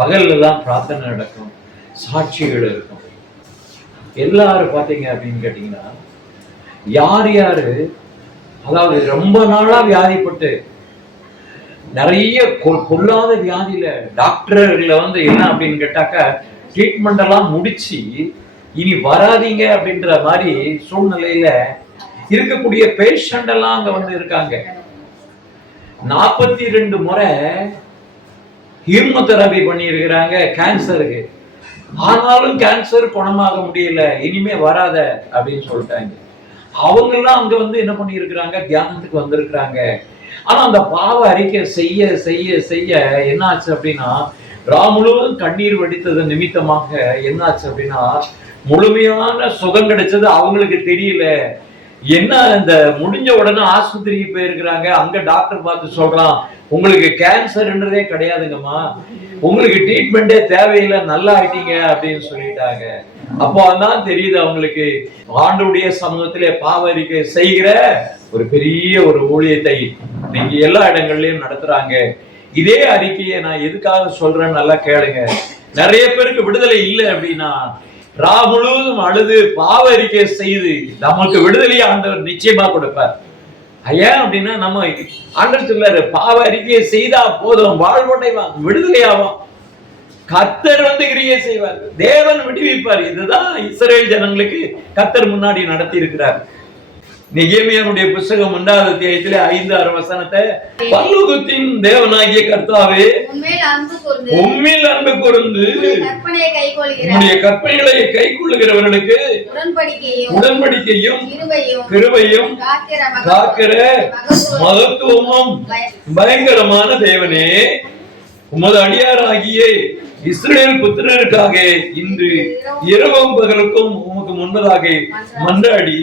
பகல்ல எல்லாம் பிரார்த்தனை நடக்கும், சாட்சிகள் இருக்கும். எல்லாரும் பாத்தீங்க அப்படின்னு கேட்டீங்கன்னா, யார் யாரு அதாவது ரொம்ப நாளா வியாதிப்பட்டு நிறைய கொள்ளாத வியாதியில டாக்டர்ல என்ன அப்படின்னு கேட்டாக்கா ட்ரீட்மெண்ட் எல்லாம் முடிச்சு இனி வராதீங்க அப்படின்ற மாதிரி சூழ்நிலையில இருக்கக்கூடிய பேஷண்ட் எல்லாம் அங்க இருக்காங்க. 42 முறை ஹீமோதெரபி பண்ணி இருக்கிறாங்க கேன்சருக்கு. ஆனாலும் கேன்சர் குணமாக முடியல, இனிமே வராத அப்படின்னு சொல்லிட்டாங்க. அவங்க எல்லாம் அங்க என்ன பண்ணி இருக்கிறாங்க, தியானத்துக்கு வந்திருக்கிறாங்க. ஆனா அந்த பாவ அறிக்கை செய்ய செய்ய செய்ய என்ன ஆச்சு அப்படின்னா, முழுவதும் கண்ணீர் வடித்தது நிமித்தமாக என்ன ஆச்சு அப்படின்னா, முழுமையான சுகம் கிடைச்சது அவங்களுக்கு தெரியல. என்ன இந்த முடிஞ்ச உடனே ஆஸ்பத்திரிக்கு போயிருக்கிறாங்க. அங்க டாக்டர் பார்த்து சொல்றான், உங்களுக்கு கேன்சர்ன்றதே கிடையாதுங்கம்மா, உங்களுக்கு ட்ரீட்மெண்டே தேவையில்லை, நல்லா ஆயிட்டீங்க அப்படின்னு சொல்லிட்டாங்க. அப்போ அதான் தெரியுது அவங்களுக்கு ஆண்டவருடைய சமூகத்திலே பாவ அறிக்கை செய்கிற ஒரு பெரிய ஒரு ஊழியத்தை நீங்க எல்லா இடங்கள்லயும் நடத்துறாங்க. இதே அறிக்கையை நான் எதுக்காக சொல்றேன்னு நல்லா கேளுங்க. நிறைய பேருக்கு விடுதலை இல்லை அப்படின்னா, முழுவதும் அழுது பாவ அறிக்கை செய்து நமக்கு விடுதலையை ஆண்டவர் நிச்சயமா கொடுப்பார். ஏன் அப்படின்னா, நம்ம ஆண்டவர் சொல்றாரு, பாவ அறிக்கையை செய்தா போதும், வாழ்வடைவான், விடுதலையாவான். கர்த்தர் கிரியை செய்வார், தேவன் விடுவிப்பார். இதுதான் இஸ்ரவேல் ஜனங்களுக்கு கர்த்தர் முன்னாடி நடத்தி இருக்கிறார். நெகேமியாவுடைய புத்தகம் 1வது அத்தியாயத்திலே 5-6 வசனத்தை, பரலோகத்தின் தேவனாகிய கர்த்தாவே, உம்மில் அன்பு கூர்ந்து உம்முடைய கற்பனைகளை கைக்கொள்ளுகிறவர்களுக்கு உடன்படிக்கையும் கிருபையும் காக்கிற மகத்துவமும் பயங்கரமான தேவனே, உமது அடியாராகிய இஸ்ரவேல் புத்திரருக்காக இன்று இரவும் பகலுக்கும் உமக்கு முன்பதாக மன்றாடி,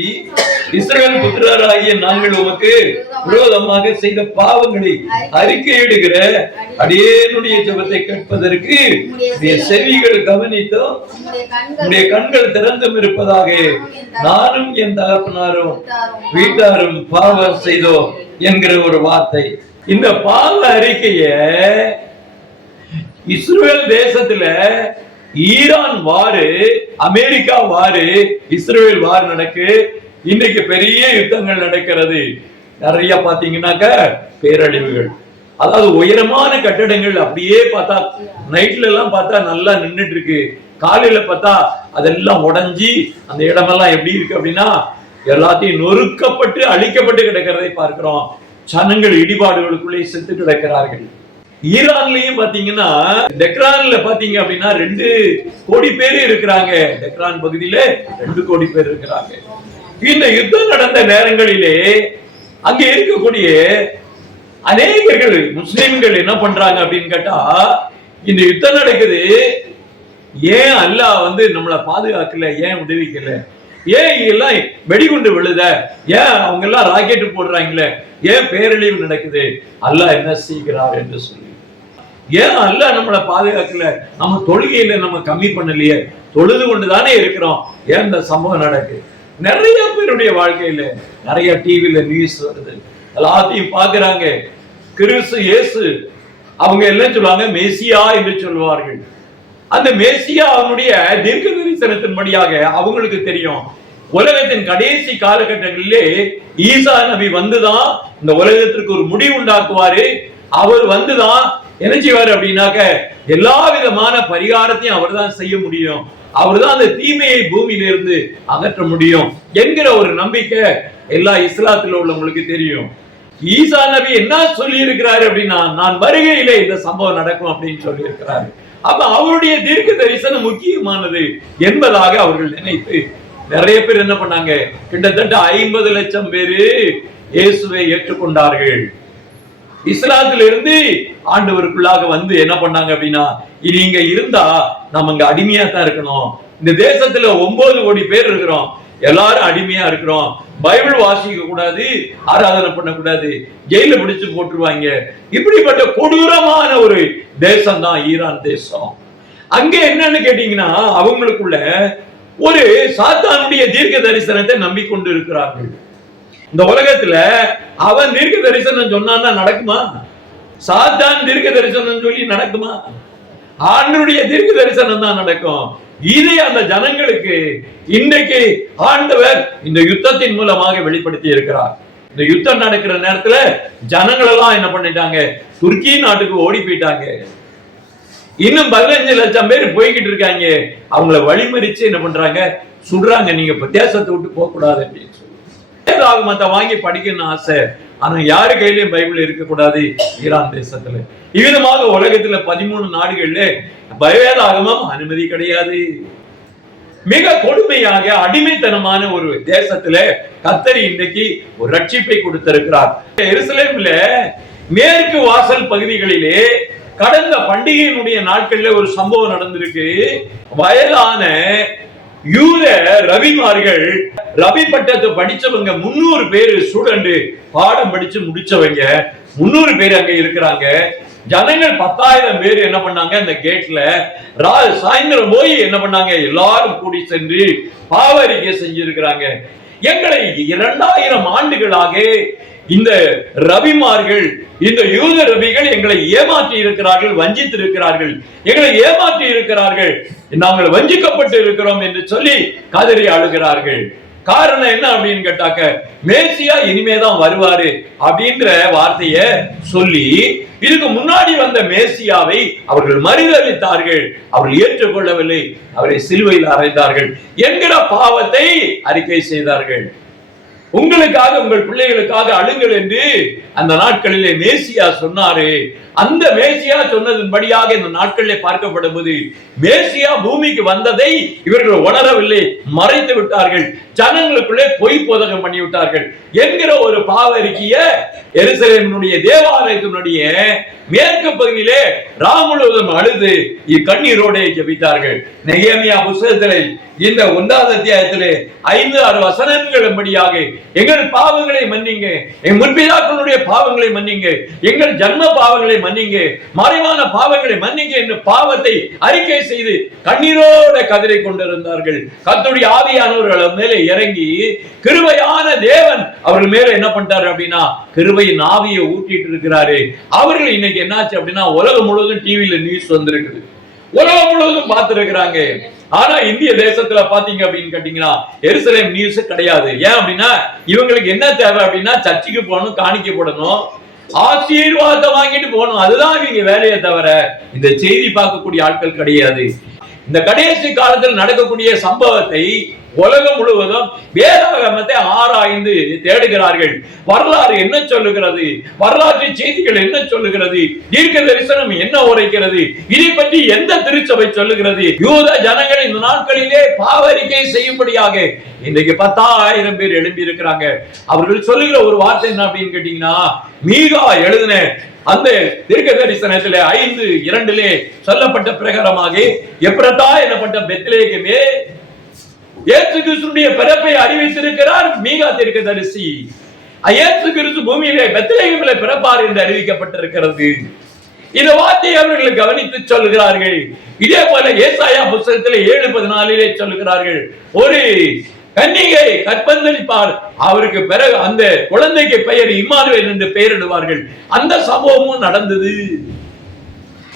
இஸ்ரவேல் புத்திரராகிய நாங்கள் உமக்கு விரோதமாக செய்த பாவங்களை அறிக்கையிடுகிற அடியேனுடைய ஜெபத்தை கேட்பதற்கு செவிகள் கவனித்தோம், உடைய கண்கள் திறந்தும் இருப்பதாக நானும் என் தகப்பனாரும் வீட்டாரும் பாவம் செய்தோம் என்கிற ஒரு வார்த்தை. இந்த பாவ அறிக்கைய இஸ்ரவேல் தேசத்துல ஈரான் வாரு, அமெரிக்கா வாரு, இஸ்ரவேல் வார் நடக்கு. இன்னைக்கு பெரிய யுத்தங்கள் நடக்கிறது. நிறைய பாத்தீங்கன்னாக்க பேரழிவுகள், அதாவது உயரமான கட்டடங்கள் அப்படியே பார்த்தா நைட்ல எல்லாம் பார்த்தா நல்லா நின்றுட்டு இருக்கு, காலையில பார்த்தா அதெல்லாம் உடைஞ்சி அந்த இடமெல்லாம் எப்படி இருக்கு அப்படின்னா எல்லாத்தையும் நொறுக்கப்பட்டு அழிக்கப்பட்டு கிடக்கிறதை பார்க்கிறோம். ஜனங்கள் இடிபாடுகளுக்குள்ளே செத்து கிடக்கிறார்கள். ஈரான்லயும் பாத்தீங்கன்னா டெக்ரான்ல பாத்தீங்க அப்படின்னா 2 கோடி பேர் இருக்கிறாங்க. டெக்ரான் பகுதியில 2 கோடி பேர் இருக்கிறாங்க. இந்த யுத்தம் நடந்த நேரங்களிலே அங்க இருக்கக்கூடிய அநேகர்கள் முஸ்லிம்கள் என்ன பண்றாங்க அப்படின்னு கேட்டா, இந்த யுத்தம் நடக்குது, ஏன் அல்லாஹ் நம்மளை பாதுகாக்கல, ஏன் உதவிக்கல, ஏன் எல்லாம் வெடிகுண்டு விழுத, ஏன் அவங்க எல்லாம் ராக்கெட் போடுறாங்களே, ஏன் பேரழிவு நடக்குது, அல்லாஹ் என்ன செய்கிறார் என்று சொல்லி, ஏன் அல்லாஹ் நம்மளை பாதுகாக்கல, நம்ம தொழுகையில நம்ம கம்மி பண்ணலையே, தொழுது கொண்டுதானே இருக்கிறோம், ஏன் இந்த சம்பவம் நடக்கு. நிறைய பேருடைய வாழ்க்கையில நிறைய டிவில நியூஸ் வருது, எல்லாத்தையும் பாக்குறாங்க. கிறிஸ்து இயேசு அவங்க எல்லாம் சொல்லுவாங்க மேசியா என்று சொல்லுவார்கள். அந்த மேசியா அவனுடைய தீர்க்க தரிசனத்தின்படியாக அவங்களுக்கு தெரியும், உலகத்தின் கடைசி காலகட்டங்களிலே ஈசா நபி வந்துதான் இந்த உலகத்திற்கு ஒரு முடிவு உண்டாக்குவாரு. அவர் வந்துதான் என்ன செய்வாரு அப்படின்னாக்க எல்லா விதமான பரிகாரத்தையும் அவர் தான் செய்ய முடியும், அவர் தான் அந்த தீமையை பூமியிலிருந்து அகற்ற முடியும் என்கிற ஒரு நம்பிக்கை எல்லா இஸ்லாத்துல உள்ளவங்களுக்கு தெரியும். ஈசா நபி என்ன சொல்லி இருக்கிறாரு அப்படின்னா, நான் வருகையிலே இந்த சம்பவம் நடக்கும் அப்படின்னு சொல்லி இருக்கிறாரு. அப்ப அவருடைய தீர்க்க தரிசனம் முக்கியமானது என்பதாக அவர்கள் நினைத்து நிறைய பேர் என்ன பண்ணாங்க, கிட்டத்தட்ட 50 லட்சம் பேரு இயேசுவை ஏற்றுக்கொண்டார்கள். இஸ்லாத்துல இருந்து ஆண்டவருக்குள்ளாக என்ன பண்ணாங்க அப்படின்னா, இனி இங்க இருந்தா நம்ம இங்க அடிமையா தான் இருக்கணும், இந்த தேசத்துல 9 கோடி பேர் இருக்கிறோம், எல்லாரும் அடிமையா இருக்கிறோம், பைபிள் வாசிக்க கூடாது, ஆராதனை பண்ண கூடாது, ஜெயில பிடிச்சு போட்டுருவாங்க. இப்படிப்பட்ட கொடூரமான ஒரு தேசம் தான் ஈரான் தேசம். அங்க என்னன்னு கேட்டீங்கன்னா, அவங்களுக்குள்ள ஒரு சாத்தானுடைய தீர்க்க தரிசனத்தை நம்பிக்கொண்டு இருக்கிறார்கள். இந்த உலகத்துல அவன் தீர்க்க தரிசனம் சொன்னான்னா நடக்குமா? சாத்தான் தீர்க்க தரிசனம் சொல்லி நடக்குமா? ஆண்டவருடைய தீர்க்க தரிசனம் தான் நடக்கும். இதை அந்த ஜனங்களுக்கு இன்றைக்கு ஆண்டவர் இந்த யுத்தத்தின் மூலமாக வெளிப்படுத்தி இருக்கிறார். இந்த யுத்தம் நடக்கிற நேரத்துல ஜனங்கள் எல்லாம் என்ன பண்ணிட்டாங்க, துருக்கி நாட்டுக்கு ஓடி போயிட்டாங்க. இன்னும் 15 லட்சம் பேர் போய்கிட்டு இருக்காங்க. அவங்கள வழிமறிச்சு என்ன பண்றாங்க, சுடுறாங்க. நீங்க தேசத்தை விட்டு போக கூடாது அப்படின்னு சொல்லி வேதாகமத்தை வாங்கி படிக்கணும்னு ஆசை. ஆனா யாரு கையிலயும் பைபிள் இருக்கக்கூடாது ஈரான் தேசத்துல. இவ்விதமாக உலகத்துல 13 நாடுகள்ல வேதாகமம் அனுமதி கிடையாது. மிக கொடுமையாக அடிமைத்தனமான ஒரு தேசத்துல கர்த்தர் இன்றைக்கு ஒரு ரட்சிப்பை கொடுத்திருக்கிறார். எருசலேம்ல மேற்கு வாசல் பகுதிகளிலே கடந்த பண்டிகையினுடைய நாட்கள்ல ஒரு சம்பவம் நடந்திருக்கு. வயதான யூத ரவிமார்கள், ரவி பட்டத்தை படிச்சவங்க 300 பேர் ஸ்டூடெண்ட், பாடம் படிச்சு முடிச்சவங்க 300 பேர் அங்க இருக்கிறாங்க. ஜனங்கள் 10,000 பேர் என்ன பண்ணாங்க, அந்த கேட்ல சாயந்தரம் போய் என்ன பண்ணாங்க, எல்லாரும் கூடி சென்று பாவரிக்கை செஞ்சிருக்கிறாங்க. எங்களை 2000 ஆண்டுகளாக இந்த ரவிமார்கள், இந்த யூத ரவிகள் எங்களை ஏமாற்றி இருக்கிறார்கள், வஞ்சித்து இருக்கிறார்கள், எங்களை ஏமாற்றி இருக்கிறார்கள், நாங்கள் வஞ்சிக்கப்பட்டு இருக்கிறோம் என்று சொல்லி கதறி அழுகிறார்கள். காரணம் என்ன அப்படின்னு கேட்டாக்க, மேசியா இனிமேதான் வருவாரு அப்படின்ற வார்த்தைய சொல்லி இதுக்கு முன்னாடி வந்த மேசியாவை அவர்கள் மறுதலித்தார்கள், அவர்கள் ஏற்றுக்கொள்ளவில்லை, அவரை சிலுவையில் அறைந்தார்கள் என்கிற பாவத்தை அறிக்கை செய்தார்கள். உங்களுக்காக உங்கள் பிள்ளைகளுக்காக அழுங்கள் என்று அந்த நாட்களிலே மேசியா சொன்னாரு. அந்த மேசியா சொன்னதன்படியாக இந்த நாட்களிலே பார்க்கப்படும் போது மேசியா பூமிக்கு வந்ததை இவர்கள் உணரவில்லை, மறைத்து விட்டார்கள், ஜனங்களுக்குள்ளே பொய் போதகம் பண்ணி விட்டார்கள் என்கிற ஒரு பாவ அறிக்கைய எருசலேமினுடைய தேவாலயத்தினுடைய மேற்கு பகுதியிலே ராமுழுவதும் அழுது கண்ணீரோடு ஜெபித்தார்கள். நெகேமியா புத்தகத்திலே இந்த 1வது அத்தியாயத்திலே 5-6 வசனங்களின்படியாக எங்கள் பாவங்களை மன்னிங்க, எங்கள் முற்பிதாக்களுடைய பாவங்களை மன்னிங்க, எங்கள் ஜன்ம பாவங்களை மன்னிங்க, மறைவான பாவங்களை மன்னிங்க என்று பாவத்தை அறிக்கை செய்து கண்ணீரோட கதறி கொண்டிருந்தார்கள். கர்த்தருடைய ஆவியானவர்கள் மேலே இறங்கி கிருபையான தேவன் அவர்கள் மேல என்ன பண்றாரு அப்படின்னா கிருபையின் ஆவியை ஊட்டிட்டு இருக்கிறாரு. அவர்கள் இன்னைக்கு என்னாச்சு அப்படின்னா உலகம் முழுவதும் டிவில நியூஸ் வந்திருக்குது, உலகம் முழுவதும் பார்த்திருக்கிறாங்க. ஆனா இந்திய தேசத்துல பாத்தீங்க அப்படின்னு கேட்டீங்கன்னா எருசலேம் நியூஸ் கிடையாது. ஏன் அப்படின்னா இவங்களுக்கு என்ன தேவை அப்படின்னா சர்ச்சுக்கு போகணும், காணிக்கை போடணும், ஆசீர்வாதத்தை வாங்கிட்டு போகணும், அதுதான் இவங்க வேலையை தவிர இந்த செய்தி பார்க்கக்கூடிய ஆட்கள் கிடையாது. இந்த கடைசி காலத்தில் நடக்கக்கூடிய சம்பவத்தை உலகம் முழுவதும் வேதாகமத்தை ஆராய்ந்து தேடுகிறார்கள். வரலாறு என்ன சொல்லுகிறது, வரலாற்று செய்திகள் என்ன சொல்லுகிறது, தீர்க்க தரிசனம் என்ன உரைக்கிறது, இதை பற்றி எந்த திருச்சபை சொல்லுகிறது. யூத ஜனங்கள் இந்த நாட்களிலே பாவரிக்கை செய்யும்படியாக இன்றைக்கு 10,000 பேர் எழும்பி இருக்கிறாங்க. அவர்கள் சொல்லுகிற ஒரு வார்த்தை என்ன அப்படின்னு கேட்டீங்கன்னா, மீகா எழுதின அந்த தீர்க்க தரிசனத்திலே 5:2 சொல்லப்பட்ட பிரகாரமாக எப்ரத்தா எனப்பட்ட பெத்லேகமே இயேசு கிறிஸ்துவின் பிறப்பை அறிவித்திருக்கிறார் மீகா தீர்க்கதரிசி. இயேசு கிறிஸ்து பூமியிலே பெத்லகேமிலே பிறப்பார் என்று அறிவிக்கப்பட்டிருக்கிறது. இந்த வார்த்தையை அவர்கள் கவனித்து சொல்லுகிறார்கள். இதே போல ஏசாயா புத்தகத்திலே 7:14 சொல்லுகிறார்கள், ஒரு கன்னிகை கற்பந்தளிப்பார், அவருக்கு பிறகு அந்த குழந்தைக்கு பெயர் இம்மானுவேல் என்று பெயரிடுவார்கள். அந்த சம்பவமும் நடந்தது.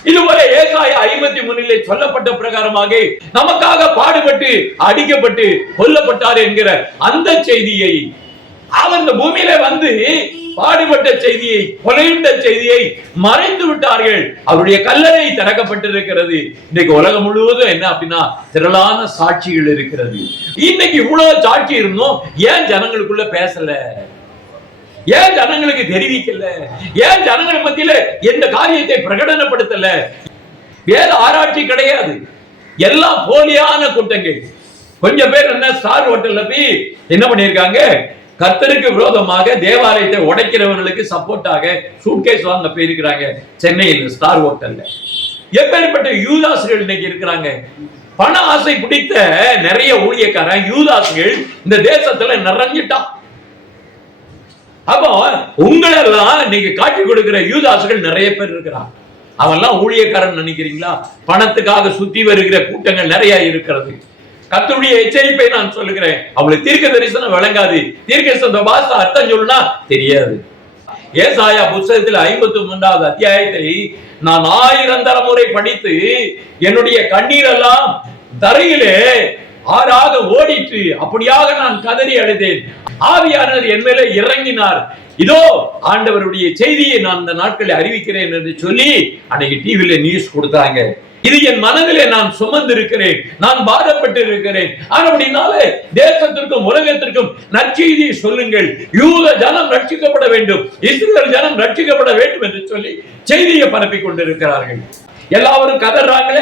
இதுபோல ஏசாயா 53 சொல்லப்பட்ட பிரகாரமாக நமக்காக பாடுபட்டு அடிக்கப்பட்டு கொல்லப்பட்டார் என்கிற அந்த செய்தியை, அவர் இந்த பூமியில வந்து பாடுபட்ட செய்தியை, கொலையுண்ட செய்தியை மறைத்து விட்டார்கள். அவருடைய கல்லறை திறக்கப்பட்டிருக்கிறது. இன்னைக்கு உலகம் முழுவதும் என்ன அப்படின்னா திரளான சாட்சிகள் இருக்கிறது. இன்னைக்கு இவ்வளவு சாட்சி இருந்தோம், ஏன் ஜனங்களுக்குள்ள பேசல, ஏன் ஜனங்களுக்கு தெரிவிக்கல, ஏன் ஜனங்கள் மத்தியில எந்த காரியத்தை பிரகடனப்படுத்தல? வேத ஆராய்ச்சி கிடையாது, எல்லாம் போலியான கூட்டங்கள். கொஞ்சம் பேர் என்ன ஸ்டார் ஹோட்டல்ல போய் என்ன பண்ணிருக்காங்க, கர்த்தருக்கு விரோதமாக தேவாலயத்தை உடைக்கிறவர்களுக்கு சப்போர்ட்டாக சூட்கேஸ் வாங்க போயிருக்கிறாங்க சென்னையில் ஸ்டார் ஹோட்டல்ல. எப்பேற்பட்ட யூதாஸ்கள் இன்னைக்கு இருக்கிறாங்க. பண ஆசை பிடித்த நிறைய ஊழியக்காரன் யூதாஸ்கள் இந்த தேசத்துல நிறைஞ்சிட்டான். அப்போ உங்களெல்லாம் இன்னைக்கு காட்டி கொடுக்கிற யூதாசுகள் நிறைய பேர் இருக்கிறான். அவெல்லாம் ஊழியக்காரன் நினைக்கிறீங்களா? பணத்துக்காக சுத்தி வருகிற கூட்டங்கள் நிறைய இருக்கிறது. கர்த்தருடைய எச்சரிப்பை நான் சொல்லுகிறேன், அவளுக்கு தீர்க்க தரிசனம் விளங்காது, தீர்க்க தரிசன பாஷை அர்த்தம் சொல்லுனா தெரியாது. ஏசாயா புத்தகத்தில் 53வது அத்தியாயத்தை நான் 1000 தலைமுறை படித்து என்னுடைய கண்ணீர் எல்லாம் தரையிலே ஆறாக ஓடிட்டு அப்படியாக நான் கதறி அழுதேன். ஆவியானவர் என் மேலே இறங்கினார். இதோ ஆண்டவருடைய செய்தியை நான் இந்த நாட்களில் அறிவிக்கிறேன் என்று சொல்லி அன்னைக்கு டிவில நியூஸ் கொடுத்தாங்க. இது என் மனதிலே நான் சுமந்து இருக்கிறேன், நான் பாதப்பட்டு இருக்கிறேன். அப்படினாலே தேசத்திற்கும் உலகத்திற்கும் நற்செய்தியை சொல்லுங்கள். யூத ஜனம் ரட்சிக்கப்பட வேண்டும், இஸ்ரவேல் ஜனம் ரட்சிக்கப்பட வேண்டும் என்று சொல்லி செய்தியை பரப்பி கொண்டிருக்கிறார்கள். எல்லாரும் கதறாங்களே,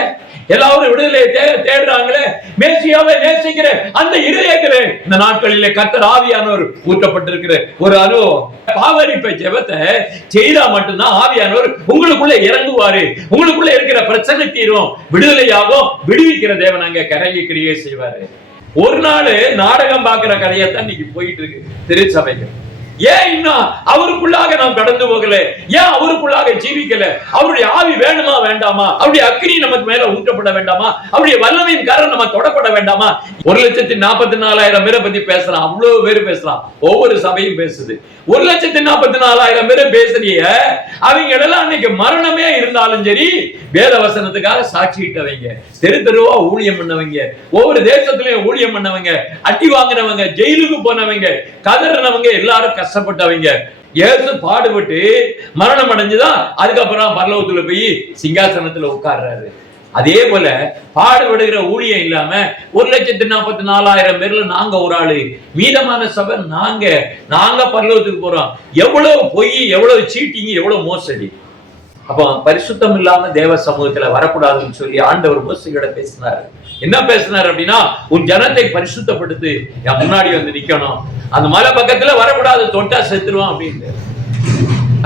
எல்லாரும் விடுதலை தேடுறாங்களே, மேசியாவை நேசிக்கிற அந்த இதயத்திலே இந்த நாட்களிலே கர்த்தர் ஆவியானவர் ஊற்றப்பட்டிருக்கிற ஒரு அனுபவம். பாவரிப்பை ஜெபத்தை செய்தா மட்டும்தான் ஆவியானவர் உங்களுக்குள்ள இறங்குவாரு, உங்களுக்குள்ள இருக்கிற பிரச்சனை தீரும், விடுதலையாகும், விடுவிக்கிற தேவன் அங்க கரையை கிரியை செய்வாரு. ஒரு நாள் நாடகம் பார்க்கிற கதையத்தான் இன்னைக்கு போயிட்டு இருக்கு திருச்சபைகள். ஏன் இன்னும் அவருக்குள்ளாக நாம் கடந்து போகல? ஏன் அவருக்குள்ளாக ஜீவிக்கல? அவருடைய ஆவி வேணுமா வேண்டாமா? அவருடைய அக்கினி நமக்கு மேல ஊற்றப்பட வேண்டாமா? அவருடைய வல்லமையின் காரணம் நம்ம தொடப்பட வேண்டாமா? 1,44,000 பேரை பத்தி பேசலாம், அவ்வளவு பேர் பேசலாம், ஒவ்வொரு சபையும் பேசுது. 1,44,000 பேரை பேசுறிய அவங்க எல்லாம் அன்னைக்கு மரணமே இருந்தாலும் சரி வேத வசனத்துக்காக சாட்சியிட்டவங்க, தெரு தெருவா ஊழியம் பண்ணவங்க, ஒவ்வொரு தேசத்திலையும் ஊழியம் பண்ணவங்க, அட்டி வாங்கினவங்க, ஜெயிலுக்கு போனவங்க, கதறினவங்க, எல்லாரும் கஷ்டப்பட்டவங்க. இயேசு பாடுபட்டு மரணம் அடைஞ்சுதான் அதுக்கப்புறம் பரலோகத்துல போய் சிங்காசனத்துல உட்கார்றாரு. அதே போல பாடுபடுகிற ஊழியம் இல்லாம 1,44,000 பேர்ல நாங்க ஒரு ஆளு, மீதமான சபை நாங்க பரலோகத்துக்கு போறோம். எவ்வளவு பொய், எவ்வளவு சீட்டிங், எவ்வளவு மோசடி. அப்ப பரிசுத்தம் இல்லாம தேவ சமூகத்துல வரக்கூடாதுன்னு சொல்லி ஆண்டவர் மோசையோட பேசினாரு. என்ன பேசினார் அப்படின்னா, உன் ஜனத்தை பரிசுத்தப்படுத்து, என் முன்னாடி வந்து நிக்கணும், அந்த மலை பக்கத்துல வரக்கூடாது, தொட்டா செத்துருவான் அப்படின்னு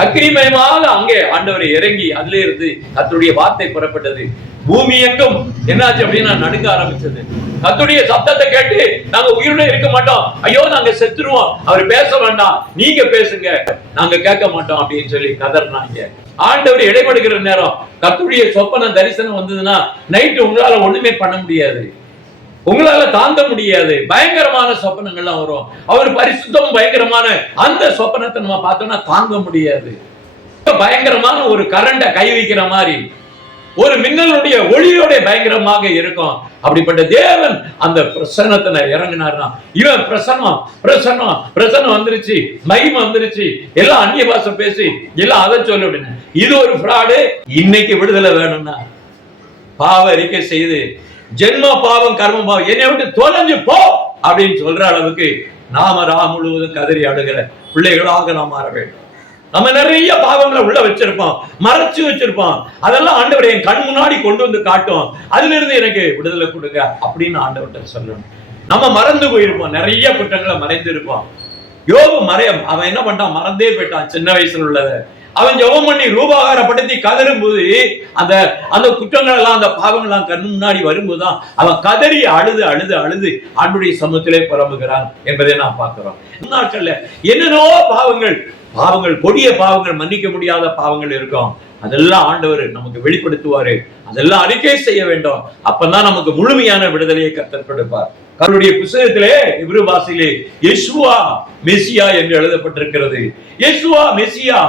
அக்னிமயமாக அங்கே ஆண்டவரை இறங்கி அதுல இருந்து கர்த்தருடைய வார்த்தை புறப்பட்டது. பூமி எங்கும் என்னாச்சு அப்படின்னா நடுங்க ஆரம்பிச்சது. கர்த்தருடைய சத்தத்தை கேட்டு நாங்க உயிரோட இருக்க மாட்டோம், ஐயோ நாங்க செத்துருவோம், அவர் பேச வேண்டாம், நீங்க பேசுங்க, நாங்க கேட்க மாட்டோம் அப்படின்னு சொல்லி கதறினாங்க. ஆண்டவர் இடைபடுகிற நேரம் கர்த்தருடைய சொப்பன தரிசனம் வந்ததுன்னா நைட்டு உங்களால ஒண்ணுமே பண்ண முடியாது, உங்களால தாங்க முடியாது, பயங்கரமான சொப்பனங்கள்லாம் வரும். அவர் பரிசுத்தம் பயங்கரமான அந்த சொப்பனத்தை நம்ம பார்த்தோம்னா தாங்க முடியாது. பயங்கரமான ஒரு கரண்ட கை வைக்கிற மாதிரி ஒரு மின்னலுடைய ஒளியோட பயங்கரமாக இருக்கும். அப்படிப்பட்ட தேவன் அந்த பிரசன்னத்தை இறங்கினார்னா இவன் பிரசன்னம் வந்துருச்சு, மகிமை வந்துருச்சு, எல்லாம் அந்நிய பாஷை பேசி எல்லாம் அதை சொல்ல அப்படின்னு. இது ஒரு ஃப்ராடு. இன்னைக்கு விடுதலை வேணும்னா பாவ அறிக்கை செய்து ஜென்ம பாவம் கர்ம பாவம் என்னை விட்டு தொலைஞ்சு போ அப்படின்னு சொல்ற அளவுக்கு நாம முழுவதும் கதறி அழுகிற பிள்ளைகளாக நாம் மாற வேண்டும். நம்ம நிறைய பாவங்களை உள்ள வச்சிருப்போம், மறைச்சு வச்சிருப்போம், அதெல்லாம் ஆண்டவர் என் கண் முன்னாடி கொண்டு வந்து காட்டும், அதுல இருந்து எனக்கு விடுதலை கொடுங்க அப்படின்னு ஆண்டவர்கிட்ட சொல்லணும். நம்ம மறந்து போயிருப்போம், நிறைய குற்றங்களை மறைந்து இருப்போம். யோபு அவன் என்ன பண்ணிட்டான், மறந்தே போயிட்டான். சின்ன வயசுல உள்ளத அவன் ஜெபம் பண்ணி ரூபாகாரப்படுத்தி கதறும் போது அந்த அந்த குற்றங்கள் எல்லாம் அந்த பாவங்கள் எல்லாம் கண் முன்னாடி வரும்போதுதான் அவன் கதறி அழுது அழுது அழுது ஆண்டவருடைய சமூகத்திலே புலம்புகிறான் என்பதை நான் பார்க்கிறோம். நாட்கள்ல என்னென்னோ பாவங்கள் கொடிய பாவங்கள், மன்னிக்க முடியாத பாவங்கள் இருக்கும். அதெல்லாம் ஆண்டவர் நமக்கு வெளிப்படுத்துவாரு. அதெல்லாம் அறிக்கை செய்ய வேண்டும். அப்பதான் நமக்கு முழுமையான விடுதலையை கர்த்தர் கொடுப்பார். அவருடைய புத்தகத்திலே இப்ரு பாஷையிலே யெசுவா மெசியா என்று எழுதப்பட்டிருக்கிறது. யெசுவா மெசியா,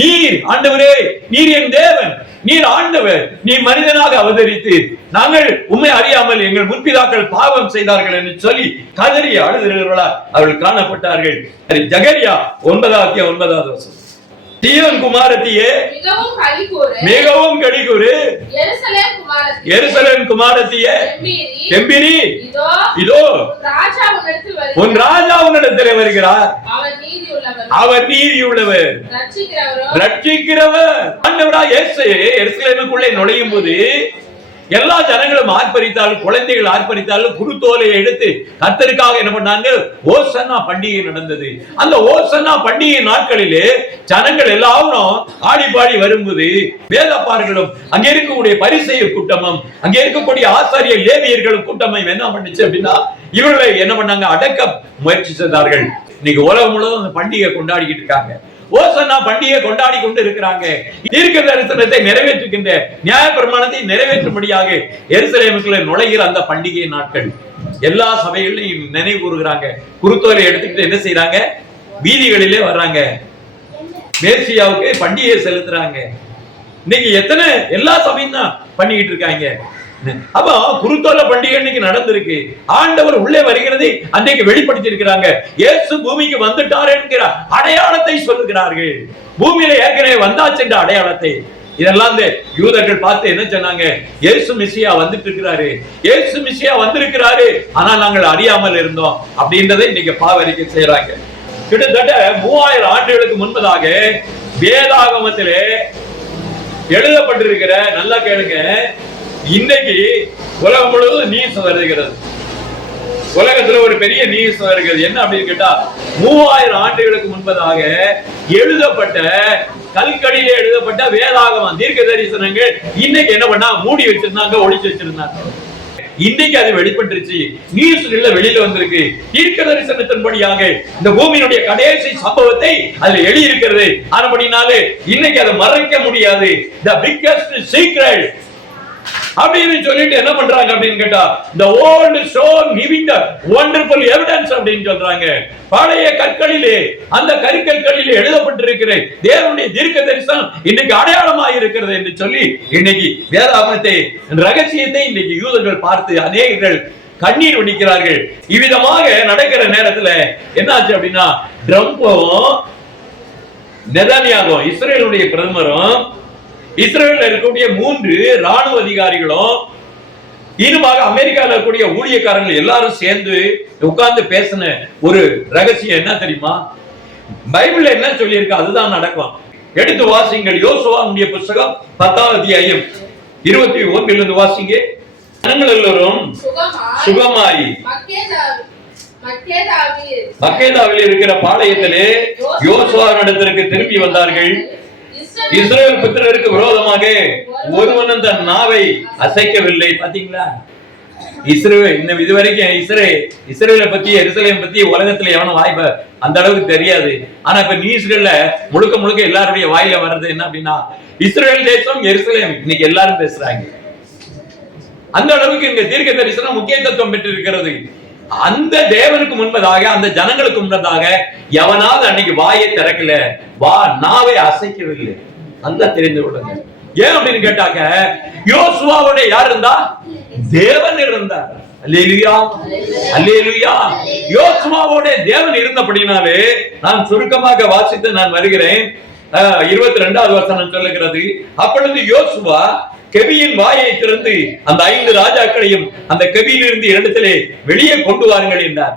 நீர் ஆண்டவரே, நீர் என் தேவன், நீர் ஆண்டவர், நீ மனிதனாக அவதரித்து நாங்கள் உண்மை அறியாமல் எங்கள் முற்பிதாக்கள் பாவம் செய்தார்கள் என்று சொல்லி கதறி அழுகிறவர்களா அவர்கள் காணப்பட்டார்கள். ஜகரியா 9:9 வசனம். சீயோன் குமாரத்தியே மிகவும் களிகூரு, எருசலேம் குமாரத்தியே கெம்பீரி, இதோ உன் ராஜா உன்னிடத்திலே வருகிறார், அவர் நீதியுள்ளவர், ரட்சிக்கிறவர். ஆண்டவராகிய இயேசு எருசலேமுக்குள்ளே நுழையும் போது எல்லா ஜனங்களும் ஆர்ப்பரித்தாலும், குழந்தைகள் ஆர்ப்பரித்தாலும், குருத்தோலையை எடுத்து கர்த்தருக்காக என்ன பண்ணாங்க, ஓசன்னா பண்டிகை நடந்தது. அந்த ஓசன்னா பண்டிகை நாட்களிலே ஜனங்கள் எல்லாரும் ஆடி பாடி வரும்போது வேதப்பாரர்களும் அங்கே இருக்கக்கூடிய பரிசேயர் கூட்டமும் அங்கே இருக்கக்கூடிய ஆசாரிய லேவியர்களும் கூட்டமும் என்ன பண்ணுச்சு அப்படின்னா இவர்களை என்ன பண்ணாங்க, அடக்க முயற்சி செய்தார்கள். இன்னைக்கு உலகம் முழுவதும் அந்த பண்டிகை கொண்டாடிக்கிட்டு இருக்காங்க. ஓசன்னா பண்டிகை கொண்டாடி கொண்டு இருக்கிறாங்க. தீர்க்க தரிசனத்தை நிறைவேற்றுகின்ற நியாயப்பிரமாணத்தை நிறைவேற்றும்படியாக எருசலேமுக்குள்ள நுழைகிற அந்த பண்டிகை நாட்கள் எல்லா சபைகளையும் நினைவு கூறுகிறாங்க. குருத்தோலை எடுத்துக்கிட்டு என்ன செய்யறாங்க, வீதிகளிலே வர்றாங்க. மேசியாவுக்கு பண்டிகை செலுத்துறாங்க. இன்னைக்கு எத்தனை எல்லா சபையும் தான் பண்ணிக்கிட்டு இருக்காங்க. அப்ப குருத்தோலை பண்டிகை இன்னைக்கு நடந்திருக்கு. ஆண்டவர் உள்ளே வருகிறதை அன்றைக்கு வெளிப்படுத்தி இருக்கிறாங்க. இயேசு பூமிக்கு வந்துட்டார் என்கிற அடையாளத்தை சொல்லுகிறார்கள். பூமியில ஏற்கனவே வந்தாச்சு என்ற அடையாளத்தை. இதெல்லாம் யூதர்கள் பார்த்து என்ன சொன்னாங்க? இயேசு மெசியா வந்துட்டு இருக்கிறாரு, இயேசு மெசியா வந்திருக்கிறாரு, ஆனால் நாங்கள் அறியாமல் இருந்தோம் அப்படின்றதை இன்னைக்கு பாவரிக்கை செய்யறாங்க. கிட்டத்தட்ட 3000 ஆண்டுகளுக்கு முன்பதாக வேதாகமத்திலே எழுதப்பட்டிருக்கிற, நல்லா கேளுங்க, இன்னைக்கு உலகம் முழுவதும் நியூஸ் வருகிறது. உலகத்துல ஒரு பெரிய நியூஸ் வருகிறது. என்ன அப்படின்னு கேட்டா, 3000 ஆண்டுகளுக்கு முன்பதாக எழுதப்பட்ட, கல்கடியில எழுதப்பட்ட வேதாகமம் தீர்க்க தரிசனங்கள் இன்னைக்கு என்ன பண்ணா மூடி வச்சிருந்தாங்க, ஒளிச்சு வச்சிருந்தாங்க. இன்னைக்கு அது வெளிப்பட்டுருச்சு, நியூஸ்ல வெளியில வந்திருக்கு. தீர்க்க தரிசனத்தின்படியாக இந்த பூமியினுடைய கடைசி சம்பவத்தை அதுல எழுதியிருக்கிறது. ஆனபடினாலே இன்னைக்கு அதை மறைக்க முடியாது. the biggest secret அப்படின்னு சொல்லிட்டு என்ன பண்றாங்க அப்படின்னு கேட்டா, the old stone giving the wonderful evidence அப்படின்னு சொல்றாங்க. பழைய கற்களிலே, அந்த கற்களிலே எழுதப்பட்டிருக்கிற தேவனுடைய தீர்க்க தரிசனம் இன்னைக்கு அடையாளமாக இருக்கிறது என்று சொல்லி இன்னைக்கு வேதாகமத்தை, ரகசியத்தை இன்னைக்கு யூதர்கள் பார்த்து அநேகர்கள் கண்ணீர் வடிக்கிறார்கள். இவ்விதமாக நடக்கிற நேரத்துல என்னாச்சு அப்படின்னா, ட்ரம்பும் நெதன்யாகும் இஸ்ரேலுடைய பிரதமரும் இஸ்ரேலில் இருக்கக்கூடிய 3 ராணுவ அதிகாரிகளும் இன்னுமாக அமெரிக்காவில் இருக்கக்கூடிய ஊழியக்காரர்கள் எல்லாரும் சேர்ந்து உட்கார்ந்து பேசின ஒரு ரகசியம் என்ன தெரியுமா? பைபிள்ல என்ன சொல்லி இருக்கு அதுதான் நடக்கும். எடுத்து வாசிங்கள். யோசுவாவுடைய புத்தகம் 10ஆம் அத்தியாயம் 21 வாசிங்க. ஜனங்கள் எல்லோரும் சுகமாய் மக்கேதாவில் இருக்கிற பாளையத்திலே யோசுவாவினிடத்திற்கு திரும்பி வந்தார்கள். இஸ்ரவேல் புத்திரருக்கு விரோதமாக ஒருவனும் தன் நாவை அசைக்கவில்லை. பாத்தீங்களா? இஸ்ரவேல் இதுவரைக்கும் இஸ்ரவேலை பத்தி, எருசலேம் பத்தி உலகத்துல எவனும் வாய்ப்பு அந்த அளவுக்கு தெரியாது. ஆனா இப்ப நியூஸ்கள்ல முழுக்க எல்லாருடைய வாயில வர்றது என்ன அப்படின்னா, இஸ்ரவேல் தேசம், எருசலேம் இன்னைக்கு எல்லாரும் பேசுறாங்க. அந்த அளவுக்கு இங்க தீர்க்க தரிசனம் முக்கியத்துவம் பெற்று இருக்கிறது. அந்த தேவனுக்கு முன்பதாக, அந்த ஜனங்களுக்கு முன்பதாக எவனாவது அன்னைக்கு வாயை திறக்கல, நாவை அசைக்கவில்லை. நல்லா தெரிந்து கொள்ளுங்க. ஏன் அப்படின்னு கேட்டாக்க, யோசுவாவோட யார் இருந்தா? தேவன் இருந்தார். அல்லேலூயா, அல்லேலூயா. யோசுவாவோட தேவன் இருந்தபடினாலே, நான் சுருக்கமாக வாசித்து நான் வருகிறேன். 22வது வசனம் சொல்லுகிறது, அப்பொழுது யோசுவா கெபியின் வாயை திறந்து அந்த 5 ராஜாக்களையும் அந்த கெபியிலிருந்து இடத்திலே வெளியே கொண்டு வாருங்கள் என்றார்.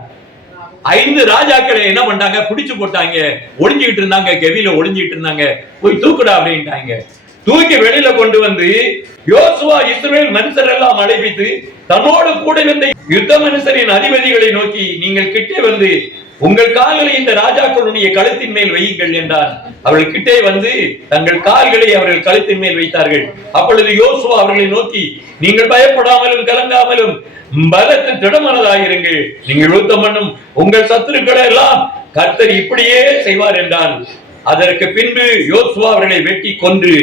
5 ராஜாக்களை என்ன பண்ணாங்க? பிடிச்சு போட்டாங்க. ஒளிஞ்சுக்கிட்டு இருந்தாங்க, கெபியில ஒளிஞ்சுக்கிட்டு இருந்தாங்க. போய் தூக்குடா அப்படின்ட்டாங்க. தூக்கி வெளியில கொண்டு வந்து யோசுவா இஸ்ரவேல் மனுஷர் எல்லாம் அழைப்பித்து தன்னோடு கூட இருந்த யுத்த மனுஷரின் அதிபதிகளை நோக்கி, நீங்கள் கிட்டே வந்து உங்கள் கால்களை இந்த ராஜாக்களுடைய கழுத்தின் மேல் வையுங்கள் என்றார். அவர்கள் கிட்டே வந்து தங்கள் கால்களை அவர்கள் கழுத்தின் மேல் வைத்தார்கள். அப்பொழுது யோசுவா அவர்களை நோக்கி, நீங்கள் பயப்படாமலும் கலங்காமலும் பலத்து திடமனதாயிருங்கள். நீங்கள் யுத்தம் பண்ணும் உங்கள் சத்துருக்களை எல்லாம் கர்த்தர் இப்படியே செய்வார் என்றார். அதற்கு பின்பு யோசுவா அவர்களை வெட்டி கொன்று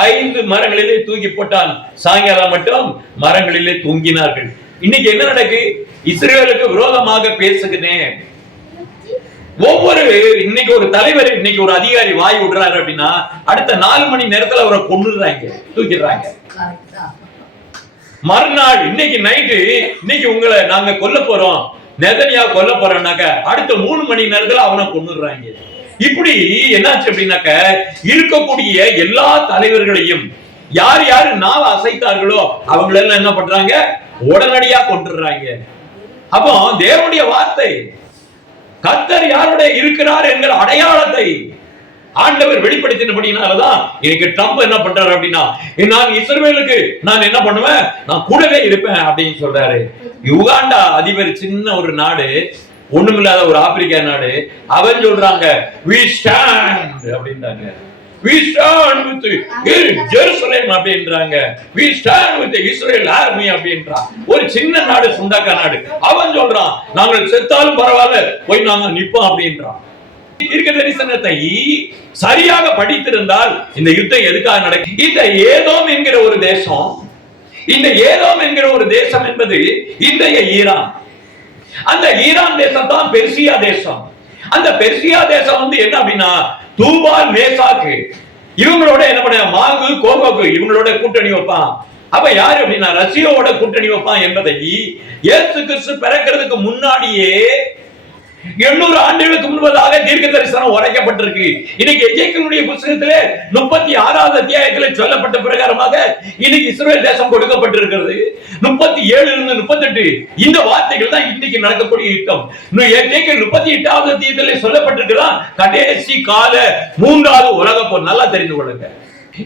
5 மரங்களிலே தூக்கி போட்டான். சாயங்காலம் மட்டும் மரங்களிலே தூங்கினார்கள். இன்னைக்கு என்ன நடக்கு? இஸ்ரவேலுக்கு விரோதமாக பேசுகிறேன். இன்னைக்கு ஒரு தலைவர், இன்னைக்கு ஒரு அதிகாரி வாய் விடுறாரு அப்படின்னா, அடுத்த 4 மணி நேரத்துல அவரை கொன்னுறாங்க, தூக்கிடுறாங்க. மறுநாள் இன்னைக்கு நைட்டு, இன்னைக்கு உங்களை நாங்க கொல்ல போறோம், நெதன்யா கொல்ல போறோம்னாக்க அடுத்த 3 மணி நேரத்துல அவனை கொன்னுறாங்க. இப்படி என்னாச்சு அப்படின்னாக்க, இருக்கக்கூடிய எல்லா தலைவர்களையும் யார் யாரு நாவ அசைத்தார்களோ அவங்களெல்லாம் என்ன பண்றாங்க? உடனடியா கொன்றுறாங்க. அப்போ தேவனுடைய வார்த்தை, கர்த்தர் யாருடைய இருக்கிறார் என்கிற அடையாளத்தை ஆண்டவர் வெளிப்படுத்தினபடினாலதான் எனக்கு ட்ரம்ப் என்ன பண்றாரு அப்படின்னா, நான் இஸ்ரவேலுக்கு நான் என்ன பண்ணுவேன், நான் கூடவே இருப்பேன் அப்படின்னு சொல்றாரு. யுகாண்டா அதிபர், சின்ன ஒரு நாடு, ஒண்ணுமில்லாத ஒரு ஆப்பிரிக்கா நாடு, அவன் சொல்றாங்க we stand அப்படின்றாங்க. we stand with Jerusalem அப்படின்றாங்க. we stand with the Israel army அப்படின்றான். ஒரு சின்ன நாடு, சுண்டாக்கா நாடு, அவன் சொல்றான் நாங்கள் செத்தாலும் பரவாயில்ல போய் நாங்க நிப்போம் அப்படின்றான். தீர்க்க தரிசனத்தை சரியாக படித்திருந்தால் இந்த யுத்தம் எதுக்காக நடக்கும்? இந்த ஏதோம் என்கிற ஒரு தேசம், இந்த ஏதோம் என்கிற ஒரு தேசம் என்பது இன்றைய ஈரான். அந்த ஈரான் தேசம் தான் பெர்சியா தேசம். அந்த பெர்சியா தேசம் வந்து என்ன அப்படின்னா, தூபால் மேசாக்கு இவங்களோட என்ன பண்ண மாகு கோகோக்கு இவங்களோட கூட்டணி வைப்பான். அப்ப யாரு அப்படின்னா ரஷ்யாவோட கூட்டணி வைப்பான் என்பதை இயேசு கிறிஸ்து பிறக்கிறதுக்கு முன்னாடியே 800 ஆண்டுகளுக்கு முன்பதாக தீர்க்க தரிசனம் உரைக்கப்பட்டிருக்கு. இன்னைக்கு எஜேக்கியேலுடைய புத்தகத்திலே 36வது அத்தியாயத்திலே சொல்லப்பட்ட பிரகாரமாக இன்னைக்கு இஸ்ரவேல் தேசம் கொடுக்கப்பட்டிருக்கிறது. 37 இருந்து 38 இந்த வார்த்தைகள் தான் இன்னைக்கு நடக்கக்கூடிய யுத்தம். எஜேக்கியேல் 38வது அத்தியாயத்திலே சொல்லப்பட்டிருக்கிறதா கடைசி கால 3வது உலக போர். நல்லா தெரிந்து கொள்ளுங்க.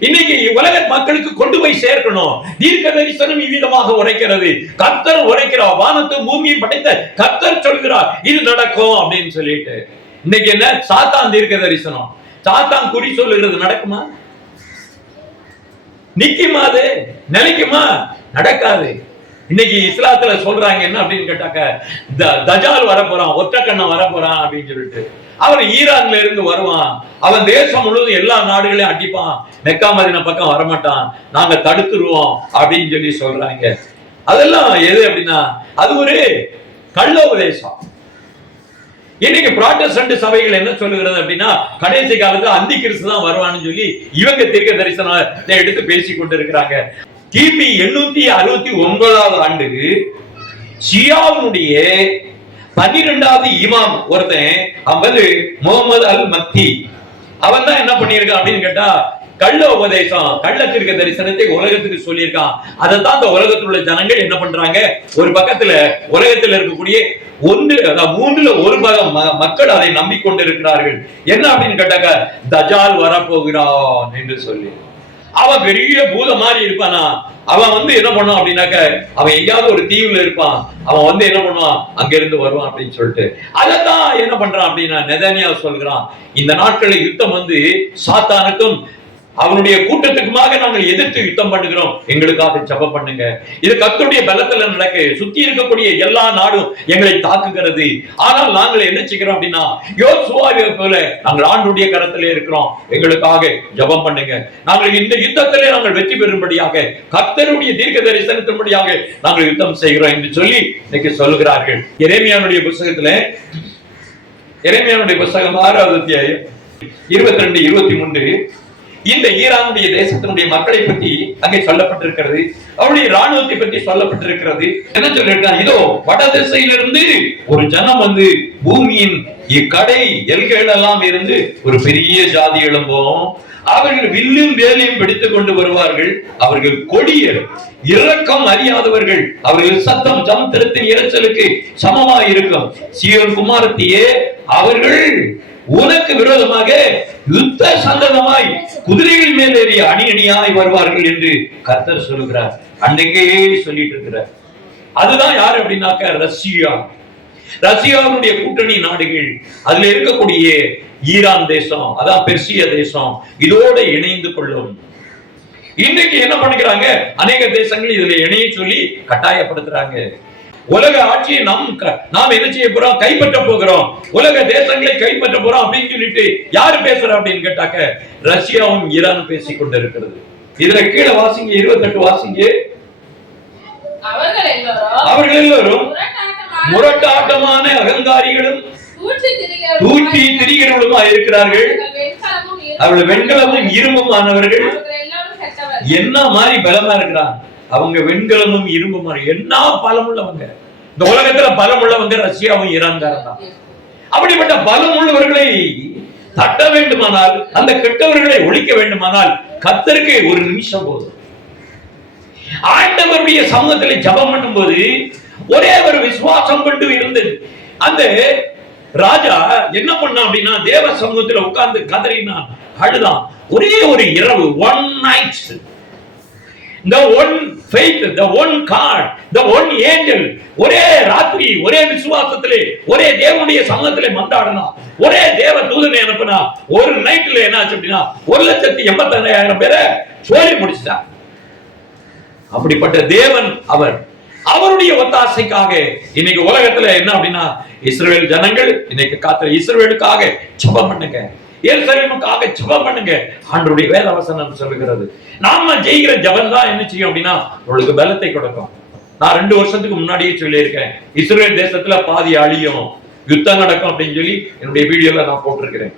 இன்னைக்கு உலக மக்களுக்கு கொண்டு போய் சேர்க்கணும். தீர்க்க தரிசனம் இவ்விதமாக உரைக்கிறது. கர்த்தர் உரைக்கிறார், வானத்தை பூமியை படைத்த கர்த்தர் சொல்கிறார் இது நடக்கும் அப்படின்னு சொல்லிட்டு. இன்னைக்கு என்ன சாத்தான் தீர்க்க தரிசனம், சாத்தான் குறி சொல்லுகிறது நடக்குமா? நிக்குமா? அது நிலைக்குமா? நடக்காது. இன்னைக்கு இஸ்லாத்துல சொல்றாங்க என்ன அப்படின்னு கேட்டாக்க தஜால் வரப்போறான், ஒற்ற கண்ணன் வரப்போறான் அப்படின்னு சொல்லிட்டு. அவன் ஈரான்ல இருந்து வருவான், அவன் தேசம் முழுவதும் எல்லா நாடுகளையும் அடிப்பான், மெக்கா மதீனா பக்கம் வரமாட்டான், நாங்க தடுத்துருவோம் அப்படின்னு சொல்லி சொல்றாங்க. அதெல்லாம் எது அப்படின்னா அது ஒரு கள்ள உபதேசம். இன்னைக்கு புராட்டஸ்டன்ட் சபைகள் என்ன சொல்லுகிறது அப்படின்னா கடைசி காலத்துல அந்தி கிறிஸ்து தான் வருவான்னு சொல்லி இவங்க தீர்க்க தரிசனத்தை எடுத்து பேசிக் கொண்டிருக்கிறாங்க. கிபி 869வது ஆண்டு ஷியாவுடைய 12வது இமாம் ஒருத்தன் முகமது அல் மத்தி அவன் தான் என்ன பண்ணியிருக்கான் அப்படின்னு கேட்டா கள்ள உபதேசம், கள்ள தீர்க்க தரிசனத்தை உலகத்துக்கு சொல்லியிருக்கான். அதை தான் இந்த உலகத்தில் உள்ள ஜனங்கள் என்ன பண்றாங்க, ஒரு பக்கத்துல உலகத்தில் இருக்கக்கூடிய 3ல் 1 பாகம் மக்கள் அதை நம்பிக்கொண்டு இருக்கிறார்கள். என்ன அப்படின்னு கேட்டாக்க தஜால் வரப்போகிறான் என்று சொல்லி. அவன் பெரிய பூத மாதிரி இருப்பானா, அவன் என்ன பண்ணுவான் அப்படின்னாக்க அவன் எங்கேயாவது ஒரு தீவுல இருப்பான், அவன் என்ன பண்ணுவான் அங்க இருந்து வருவான் அப்படின்னு சொல்லிட்டு. அதத்தான் என்ன பண்றான் அப்படின்னா நெதன்யாஹு சொல்கிறான், இந்த நாட்களில் யுத்தம் சாத்தானுக்கும் அவனுடைய கூட்டத்துக்குமாக நாங்கள் எதிர்த்து யுத்தம் பண்ணுகிறோம், எங்களுக்காக ஜெபம் பண்ணுங்க. இது கர்த்தருடைய பலத்துல நடக்கு. சுத்தி இருக்கக்கூடிய எல்லா நாடும் எங்களை தாக்குகிறது. ஆனால் நாங்கள் என்ன செய்கிறோம் அப்படின்னா யோசுவாவை போல நாங்கள் ஆண்டவருடைய கரத்திலே இருக்கிறோம், எங்களுக்காக ஜெபம் பண்ணுங்க. நாங்கள் இந்த யுத்தத்திலே நாங்கள் வெற்றி பெறும்படியாக கர்த்தருடைய தீர்க்க தரிசனத்தின்படியாக நாங்கள் யுத்தம் செய்கிறோம் என்று சொல்லி இன்னைக்கு சொல்லுகிறார்கள். எரேமியாவுடைய புத்தகத்திலே எரேமியாவுடைய புத்தகம் 6வது அத்தியாயம் 22, 23 இந்த ஈரானுடைய தேசத்தினுடைய மக்களை பற்றி அங்கே சொல்லப்பட்டிருக்கிறது. அவருடைய ராணுவத்தை பற்றி சொல்லப்பட்டிருக்கிறது. என்ன சொல்லிருக்காங்க, இதோ வட திசையிலிருந்து ஒரு ஜனம் பூமியின் இக்கடை எல்கைகள் எல்லாம் இருந்து ஒரு பெரிய ஜாதி எழும்பும். அவர்கள் வில்லும் வேலையும் பிடித்துக் கொண்டு வருவார்கள். அவர்கள் கொடியர், இரக்கம் அறியாதவர்கள். அவர்கள் சத்தம் சமுத்திரத்தின் இரைச்சலுக்கு சமமாய் இருக்கும். சீயோன் குமாரத்தியே, அவர்கள் உனக்கு விரோதமாக யுத்த சந்ததமாய் குதிரைகள் மேல் ஏறி அணி அணியாய் வருவார்கள் என்று கர்த்தர் சொல்லுகிறார். அன்னைக்கே சொல்லிட்டு இருக்கிறார். அதுதான் யார் அப்படின்னாக்க ரஷ்யா, ரஷ்யாவுடைய கூட்டணி நாடுகள், அதுல இருக்கக்கூடிய ஈரான் தேசம், அதான் பெர்சிய தேசம் இதோட இணைந்து கொள்ளும். இன்னைக்கு என்ன பண்ணுகிறாங்க, அநேக தேசங்கள் இதுல இணைய சொல்லி கட்டாயப்படுத்துறாங்க. உலக ஆட்சியை நாம் என்ன செய்ய போறோம், கைப்பற்ற போகிறோம், உலக தேசங்களை கைப்பற்ற போறோம் அப்படின்னு சொல்லிட்டு யாரு பேசுறா அப்படின்னு கேட்டாக்க ரஷ்யாவும் ஈரானும் பேசிக் கொண்டிருக்கிறது. இதுல கீழே வாசிங்க, 28 வாசிங்க. அவர்கள் எல்லோரும் முரட்டாட்டமான அகங்காரிகளும் தூற்றி திரிகிறவர்களுமா இருக்கிறார்கள். அவர்கள் வெண்கலமும் இரும்புமானவர்கள். என்ன மாதிரி பலமா இருக்கிறாங்க அவங்க, வெண்கலமும் இரும்பும். என்ன பலம் உள்ளவங்க இந்த உலகத்துல, பலம் உள்ளவங்க ரஷ்யாவும் ஈரான்காரன் தான். அப்படிப்பட்ட பலம் உள்ளவர்களை தட்ட வேண்டுமானால், அந்த கெட்டவர்களை ஒழிக்க வேண்டுமானால் கர்த்தருக்கு ஒரு நிமிஷம் போதும். ஆண்டவருடைய சமூகத்தில் ஜெபம் பண்ணும்போது ஒரே ஒரு விசுவாசம் கொண்டு இருந்தது. அந்த ராஜா என்ன பண்ணா அப்படின்னா தேவ சமூகத்தில் உட்கார்ந்து கதறினான், அழுதான். ஒரே ஒரு இரவு, one night, the one faith, the one God, the one angel, ஒரே ராத்திரி ஒரே விசுவாசத்திலே ஒரே தேவனுடைய சமூகத்திலே மன்றாடினா, ஒரே தேவ தூதனை அனுப்பினா. ஒரு நைட்ல என்ன ஆச்சு அப்படின்னா 1,85,000 பேரை சோரி முடிச்சிட்டார். அப்படிப்பட்ட தேவன் அவர். அவருடைய ஒத்தாசைக்காக இன்னைக்கு உலகத்துல என்ன அப்படின்னா இஸ்ரவேல் ஜனங்கள் இன்னைக்கு காத்து இஸ்ரவேலுக்காக ஜெபம் பண்ணுங்க, எருசலேமுக்காக ஜெபம் பண்ணுங்க. ஆண்டவருடைய வேத வசனம் சொல்லுகிறது. நாம செய்கிற ஜெபம் தான் என்ன செய்யும் அப்படின்னா உங்களுக்கு பலத்தை கொடுக்கும். நான் 2 வருஷத்துக்கு முன்னாடியே சொல்லியிருக்கேன், இஸ்ரவேல் தேசத்துல பாதி அழியும், யுத்தம் நடக்கும் அப்படின்னு சொல்லி என்னுடைய வீடியோல நான் போட்டிருக்கிறேன்.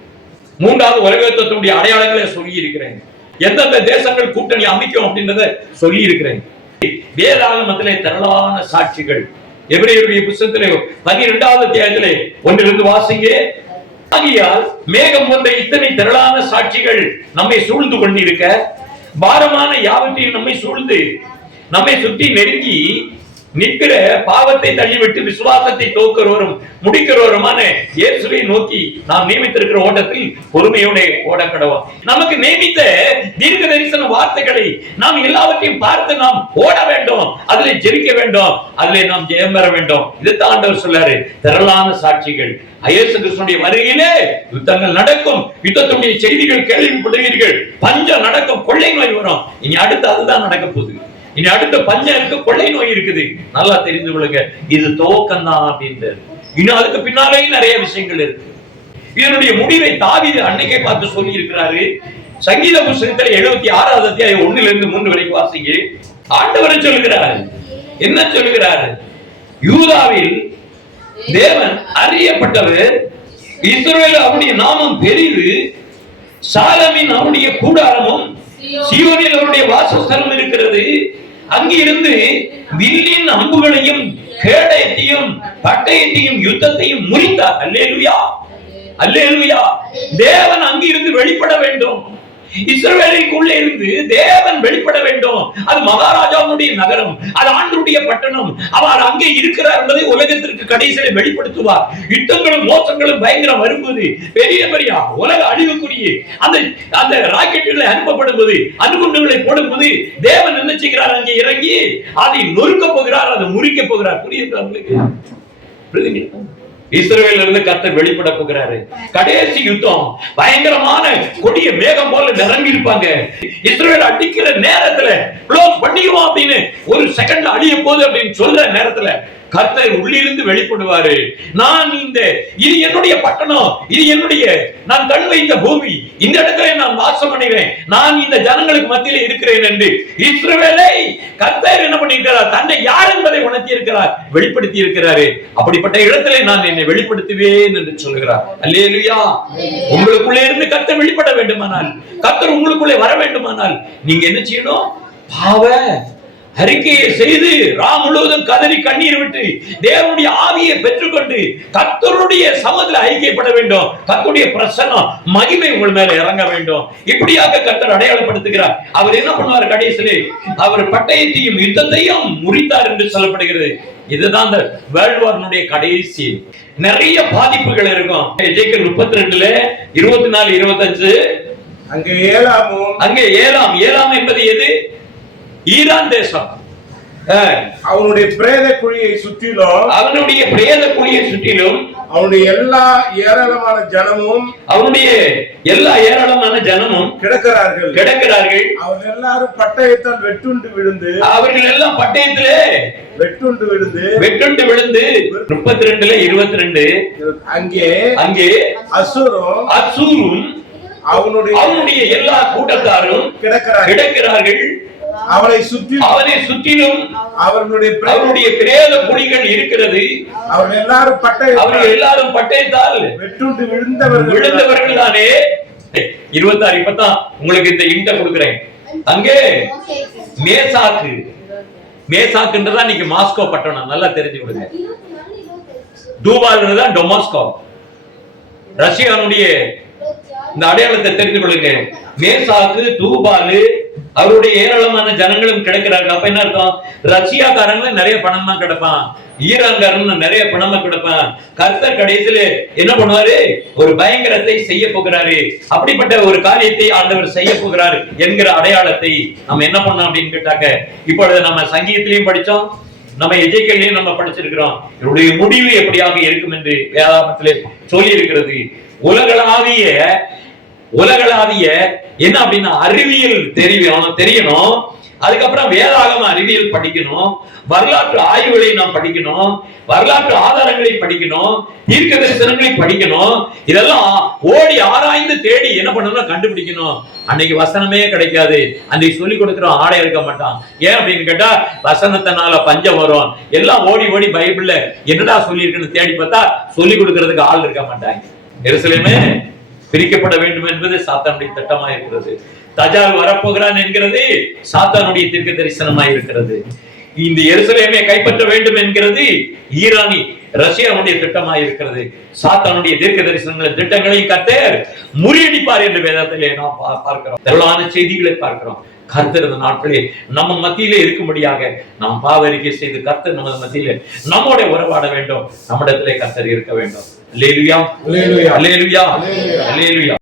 மூன்றாவது உலக யுத்தத்தினுடைய அடையாளங்களை சொல்லி இருக்கிறேன். எந்தெந்த தேசங்கள் கூட்டணி அமைக்கும் அப்படின்றத சொல்லி இருக்கிறேன். வேதாகமத்திலே திரளான சாட்சிகள். எபிரேயருடைய புத்தகத்திலே 12வது அத்தியாயத்திலே 1 வாசிங்க. ஆகையால் மேகம் போன்ற இத்தனை திரளான சாட்சிகள் நம்மை சூழ்ந்து கொண்டிருக்க, பாரமான யாவற்றையும் நம்மை சூழ்ந்து நம்மை சுற்றி நெருங்கி நிற்கிற பாவத்தை தள்ளிவிட்டு விசுவாசத்தை தோக்கிறவரும் முடிக்கிறவருமான இயேசுவை நோக்கி நாம் நியமித்திருக்கிற ஓட்டத்தில் பொறுமையோட ஓடக்கடவோம். நமக்கு நியமித்த தீர்க்க தரிசன வார்த்தைகளை நாம் எல்லாவற்றையும் பார்த்து நாம் ஓட வேண்டும், அதிலே ஜெயிக்க வேண்டும், அதிலே நாம் ஜெயம் பெற வேண்டும். இதுதான் ஆண்டவர் சொல்றாரு. திரளான சாட்சிகள். இயேசு கிறிஸ்துவின் வருகையிலே யுத்தங்கள் நடக்கும். யுத்தத்துடைய செய்திகள் கேள்விப்படுவீர்கள். பஞ்சம் நடக்கும், கொள்ளை நோய் வரும். இனி அடுத்து அதுதான் நடக்க போகுது. இனி அடுத்த பஞ்சம் இருக்கு, கொள்ளை நோய் இருக்குது. நல்லா தெரிந்து கொள்ளுங்க, இது துவக்கம் தான் அப்படின்றது. இன்னும் அதுக்கு பின்னாலே நிறைய விஷயங்கள் இருக்கு. இதனுடைய முடிவை தாவீது அன்னைக்கே பார்த்து சொல்லி இருக்கிறாரு. சங்கீத புத்தகத்துல 76வது அத்தியாயம் 1-3 வரைக்கும் வாசிங்க. ஆண்டவர் சொல்லுகிறார், என்ன சொல்லுகிறார்? யூதாவில் தேவன் அறியப்பட்டவர், இஸ்ரவேல் அவருடைய நாமம் பெரிது, சாலமின் அவருடைய கூடாரமும் சீயோனில் அவருடைய வாசஸ்தலம் இருக்கிறது. அங்கிருந்து வில்லின் அம்புகளையும் கேடயத்தையும் பட்டயத்தையும் யுத்தத்தையும் முறித்தார். அல்லேலூயா, அல்லேலூயா. தேவன் அங்கிருந்து வெளிப்பட வேண்டும். இஸ்ரவேலுக்குள்ளே இருந்து தேவன் வெளிப்பட வேண்டும். அது மகாராஜாவுடைய நகரம், அது ஆண்டவருடைய பட்டணம். அவர் அங்கே இருக்கிறார் என்பதை உலகத்திற்கு கடைசியில வெளிப்படுத்துவார். யுத்தங்களும் மோசங்களும் பயங்கரம் வரும்போது, பெரிய பெரிய உலக அழிவுக்குரிய அந்த ராக்கெட்டுகளை அனுப்பப்படும்போது, அணுகுண்டுகளை போடும்போது, தேவன் என்ன செய்கிறார்? அங்கே இறங்கி அதை நொறுக்க போகிறார், அதை முறிக்க போகிறார். புரியுது உங்களுக்கு? இஸ்ரவேல்ல இருந்து கர்த்தர் வெளிப்பட போகிறாரு. கடைசி யுத்தம் பயங்கரமான கொடிய மேகம் போல நிரம்பி இருப்பாங்க. இஸ்ரவேல் அடிக்கிற நேரத்துல க்ளோஸ் பண்ணிடுவோம் அப்படின்னு, ஒரு செகண்ட்ல அழிய போகுது அப்படின்னு சொல்ற நேரத்துல கர்த்தர் உள்ளிருந்து வெளிப்படுவாரு. நான் இது என்னுடைய பட்டணம், இது என்னுடைய நான் கண் வைத்த பூமி, இந்த இடத்துல நான் வாசம் பண்ணுகிறேன், நான் இந்த ஜனங்களுக்கு மத்தியில இருக்கிறேன் என்று இஸ்ரவேலை கர்த்தர் என்ன பண்ணியிருக்கிறார்? தன்னை யார் என்பதை உணர்த்தி இருக்கிறார், வெளிப்படுத்தி இருக்கிறாரு. அப்படிப்பட்ட இடத்துல நான் என்னை வெளிப்படுத்துவேன் என்று சொல்கிறார். அல்லேலூயா. உங்களுக்குள்ளே இருந்து கர்த்தர் வெளிப்பட வேண்டுமானால், கர்த்தர் உங்களுக்குள்ளே வர வேண்டுமானால், நீங்க என்ன செய்யணும்? பாவ அறிக்கையை செய்து ராம் முழுவதும் கதறி கண்ணீர் விட்டு தேவனுடைய ஆவியை பெற்றுக்கொண்டு கர்த்தருடைய சமூகத்தில் ஐக்கியப்பட வேண்டும். கர்த்தருடைய பிரசன்னம் மகிமை உங்கள் மேல இறங்க வேண்டும். இப்படியாக கர்த்தர் அடையாளப்படுத்துகிறார். அவர் என்ன பண்ணுவார்? கடைசியிலே அவர் பட்டயத்தையும் யுத்தத்தையும் முறித்தார் என்று சொல்லப்படுகிறது. இதுதான் இந்த வேர்ல்ட் வார்னுடைய கடைசி. நிறைய பாதிப்புகள் இருக்கும். எசேக்கியேல் 32:24-25 அங்கே ஏலாம் என்பது எது? ஈரான் தேசம். அவனுடைய பிரேத குழியை சுற்றிலும் அவனுடைய எல்லா ஏராளமான ஜனமும் கிடக்கிறார்கள். அவர்கள் எல்லாரும் பட்டயத்தால் வெட்டுண்டு விழுந்து வெட்டுண்டு விழுந்து 32:22 அங்கே அசூரும் அவனுடைய எல்லா கூட்டத்தாரும் கிடக்கிறார்கள். அவனை சுற்றிலும் அவர்களுடைய பிரேத குழிகள் இருக்கிறது. அவர்கள் எல்லாரும் பட்டயத்தால் வெட்டுண்டு விழுந்தவர்கள் தானே. 26 இப்பதான் உங்களுக்கு இந்த இன்ட கொடுக்கிறேன். அங்கே மேசாக்குன்றதா இன்னைக்கு மாஸ்கோ பட்டணம். நல்லா தெரிஞ்சு கொடுங்க. தூபால்ன்றதா டொமாஸ்கோ. ரஷ்யாவுடைய இந்த அடையாளத்தை தெரிந்து கொள்ளுங்க. மேசாக்கு, தூபாலு, அவருடைய ஏராளமான ஜனங்களும் கிடைக்கிறார்கள். அப்ப என்ன அர்த்தம்? ரஷ்யாக்காரங்க நிறைய பணமா கிடப்பான், ஈரான்காரங்க நிறைய பணமா கிடப்பான். கர்த்தர் கடைசியில என்ன பண்ணுவாரு? ஒரு பயங்கரத்தை செய்ய போகிறாரு. அப்படிப்பட்ட ஒரு காரியத்தை ஆண்டவர் செய்ய போகிறார் என்கிற அடையாளத்தை நம்ம என்ன பண்ணோம் அப்படின்னு கேட்டாக்க, இப்பொழுது நம்ம சங்கீதத்திலையும் படிச்சோம், நம்ம எஜேக்கியேலையும் நம்ம படிச்சிருக்கிறோம். இதனுடைய முடிவு எப்படியாக இருக்கும் என்று வேதாகமத்திலே சொல்லி இருக்கிறது. உலகளாவிய என்ன அப்படின்னா அறிவியல் தெரியணும். அதுக்கப்புறம் வேதாகம அறிவியல் படிக்கணும், வரலாற்று ஆய்வுகளை நாம் படிக்கணும், வரலாற்று ஆதாரங்களை படிக்கணும், தீர்க்க தரிசனங்களை படிக்கணும். இதெல்லாம் ஓடி ஆராய்ந்து தேடி என்ன பண்ணணும்? கண்டுபிடிக்கணும். அன்னைக்கு வசனமே கிடைக்காது. அன்னைக்கு சொல்லி கொடுக்கிறோம், ஆடை இருக்க மாட்டான். ஏன் அப்படின்னு கேட்டா, வசனத்தினால பஞ்சம் வரும். எல்லாம் ஓடி ஓடி பைபிள்ல என்னடா சொல்லி இருக்குன்னு தேடி பார்த்தா சொல்லி கொடுக்கறதுக்கு ஆள் இருக்க மாட்டாங்க. எருசலேமே பிரிக்கப்பட வேண்டும் என்பது சாத்தானுடைய திட்டமா இருக்கிறது. தஜால் வரப்போகிறான் என்கிறது சாத்தானுடைய தீர்க்க தரிசனமாய் இருக்கிறது. இந்த எருசலேமை கைப்பற்ற வேண்டும் என்கிறது ஈரானி ரஷ்யாவுடைய திட்டமாய் இருக்கிறது. சாத்தானுடைய தீர்க்க தரிசனங்களின் திட்டங்களையும் கர்த்தர் முறியடிப்பார் என்று வேதத்திலே நாம் பார்க்கிறோம். திரளான செய்திகளை பார்க்கிறோம். கர்த்தர் இந்த நாட்களே நம்ம மத்தியிலே இருக்கும்படியாக நாம் பாவரிக்கை செய்து கர்த்தர் நமது மத்தியிலே நம்மோட உறவாட வேண்டும். நம்மிடத்திலே கர்த்தர் இருக்க வேண்டும். அல்லேலூயா, அல்லேலூயா, அல்லேலூயா, அல்லேலூயா.